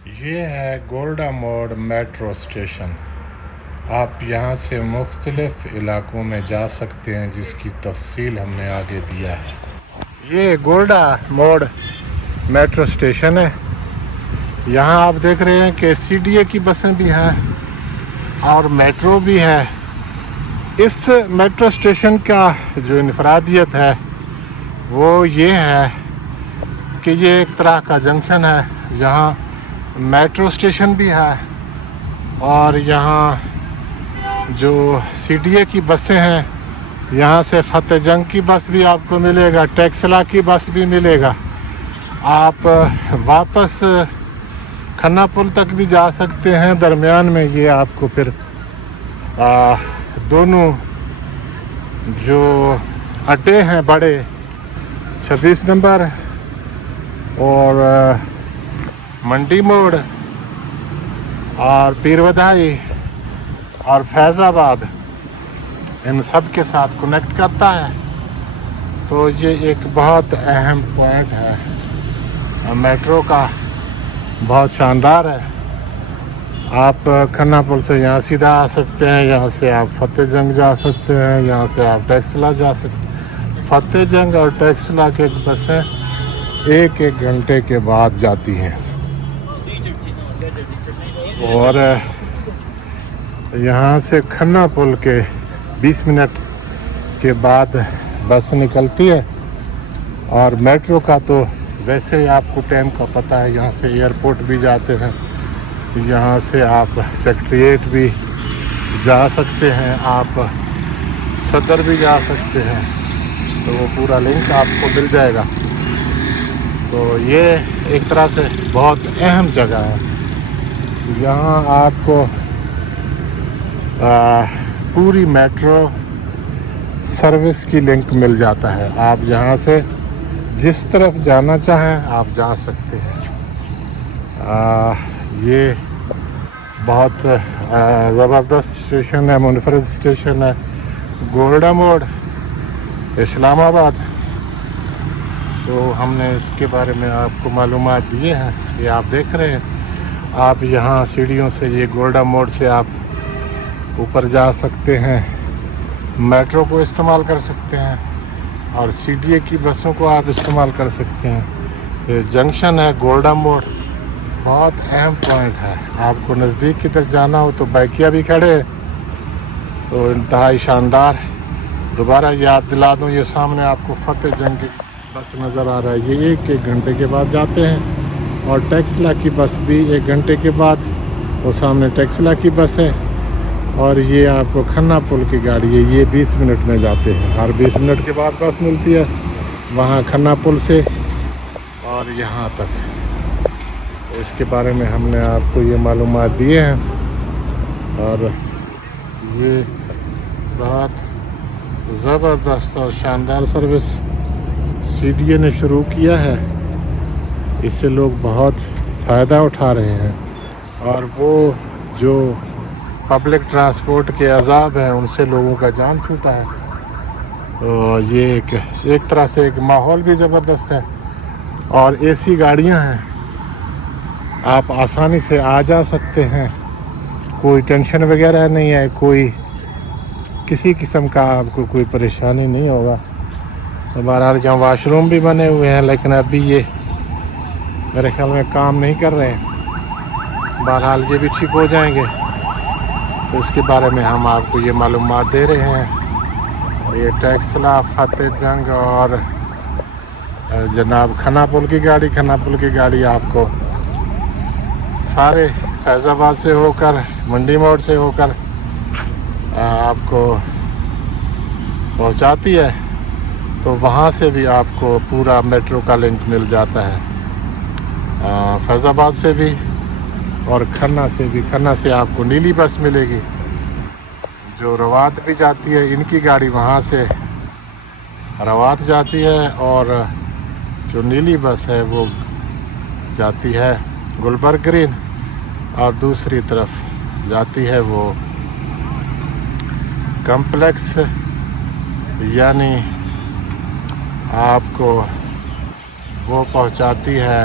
یہ ہے گولڈا موڑ میٹرو اسٹیشن۔ آپ یہاں سے مختلف علاقوں میں جا سکتے ہیں، جس کی تفصیل ہم نے آگے دیا ہے۔ یہ گولڈا موڑ میٹرو اسٹیشن ہے۔ یہاں آپ دیکھ رہے ہیں کہ سی ڈی اے کی بسیں بھی ہیں اور میٹرو بھی ہے۔ اس میٹرو اسٹیشن کا جو انفرادیت ہے وہ یہ ہے کہ یہ ایک طرح کا جنکشن ہے۔ یہاں میٹرو اسٹیشن بھی ہے اور یہاں جو سی ڈی اے کی بسیں ہیں، یہاں سے فتح جنگ کی بس بھی آپ کو ملے گا، ٹیکسلا کی بس بھی ملے گا۔ آپ واپس کھنہ پل تک بھی جا سکتے ہیں۔ درمیان میں یہ آپ کو پھر دونوں جو اڈے ہیں بڑے، 26 نمبر اور منڈی موڑ اور پیر ودائی اور فیض آباد، ان سب کے ساتھ کنیکٹ کرتا ہے۔ تو یہ ایک بہت اہم پوائنٹ ہے میٹرو کا، بہت شاندار ہے۔ آپ کھنہ پل سے یہاں سیدھا آ سکتے ہیں، یہاں سے آپ فتح جنگ جا سکتے ہیں، یہاں سے آپ ٹیکسلا جا سکتے ہیں۔ فتح جنگ اور ٹیکسلا کے بسیں ایک گھنٹے کے بعد جاتی ہیں، اور یہاں سے کھنہ پل کے 20 منٹ کے بعد بس نکلتی ہے۔ اور میٹرو کا تو ویسے ہی آپ کو ٹائم کا پتہ ہے، یہاں سے ایئرپورٹ بھی جاتے ہیں، یہاں سے آپ سیکریٹریٹ بھی جا سکتے ہیں، آپ صدر بھی جا سکتے ہیں، تو وہ پورا لنک آپ کو مل جائے گا۔ تو یہ ایک طرح سے بہت اہم جگہ ہے۔ یہاں آپ کو پوری میٹرو سروس کی لنک مل جاتا ہے۔ آپ یہاں سے جس طرف جانا چاہیں آپ جا سکتے ہیں۔ یہ بہت زبردست اسٹیشن ہے، منفرد اسٹیشن ہے، گولڈا موڑ، اسلام آباد۔ تو ہم نے اس کے بارے میں آپ کو معلومات دیے ہیں، یہ آپ دیکھ رہے ہیں۔ آپ یہاں سیڑھیوں سے، یہ گولڈا موڑ سے آپ اوپر جا سکتے ہیں، میٹرو کو استعمال کر سکتے ہیں اور سی ڈی اے کی بسوں کو آپ استعمال کر سکتے ہیں۔ یہ جنکشن ہے گولڈا موڑ، بہت اہم پوائنٹ ہے۔ آپ کو نزدیک کی طرف جانا ہو تو بائکیا بھی کھڑے ہیں، تو انتہائی شاندار۔ دوبارہ یاد دلا دوں، یہ سامنے آپ کو فتح جنگ کی بس نظر آ رہا ہے، یہ ایک گھنٹے کے بعد جاتے ہیں، اور ٹیکسلا کی بس بھی 1 گھنٹے کے بعد، وہ سامنے ٹیکسلا کی بس ہے۔ اور یہ آپ کو کھنہ پل کی گاڑی ہے، یہ 20 منٹ میں جاتے ہیں، ہر 20 منٹ کے بعد بس ملتی ہے وہاں کھنہ پل سے اور یہاں تک۔ اس کے بارے میں ہم نے آپ کو یہ معلومات دیے ہیں، اور یہ بہت زبردست اور شاندار سروس سی ڈی اے نے شروع کیا ہے۔ اس سے لوگ بہت فائدہ اٹھا رہے ہیں، اور وہ جو پبلک ٹرانسپورٹ کے عذاب ہیں ان سے لوگوں کا جان چھوٹا ہے۔ تو یہ ایک طرح سے ایک ماحول بھی زبردست ہے، اور اے سی گاڑیاں ہیں، آپ آسانی سے آ جا سکتے ہیں، کوئی ٹینشن وغیرہ نہیں ہے، کوئی کسی قسم کا آپ کو کوئی پریشانی نہیں ہوگا۔ بہرحال یہاں واش روم بھی بنے ہوئے ہیں، لیکن ابھی یہ میرے خیال میں کام نہیں کر رہے ہیں۔ بہرحال یہ بھی ٹھیک ہو جائیں گے، تو اس کے بارے میں ہم آپ کو یہ معلومات دے رہے ہیں۔ یہ ٹیکسلا، فتح جنگ اور جناب کھنہ پل کی گاڑی آپ کو سارے فیض آباد سے ہو کر، منڈی موڑ سے ہو کر آپ کو پہنچاتی ہے۔ تو وہاں سے بھی آپ کو پورا میٹرو کا لنک مل جاتا ہے، فیض آباد سے بھی اور کھنہ سے بھی۔ کھنہ سے آپ کو نیلی بس ملے گی جو روات بھی جاتی ہے، ان کی گاڑی وہاں سے روات جاتی ہے، اور جو نیلی بس ہے وہ جاتی ہے گلبرگ گرین، اور دوسری طرف جاتی ہے وہ کمپلیکس، یعنی آپ کو وہ پہنچاتی ہے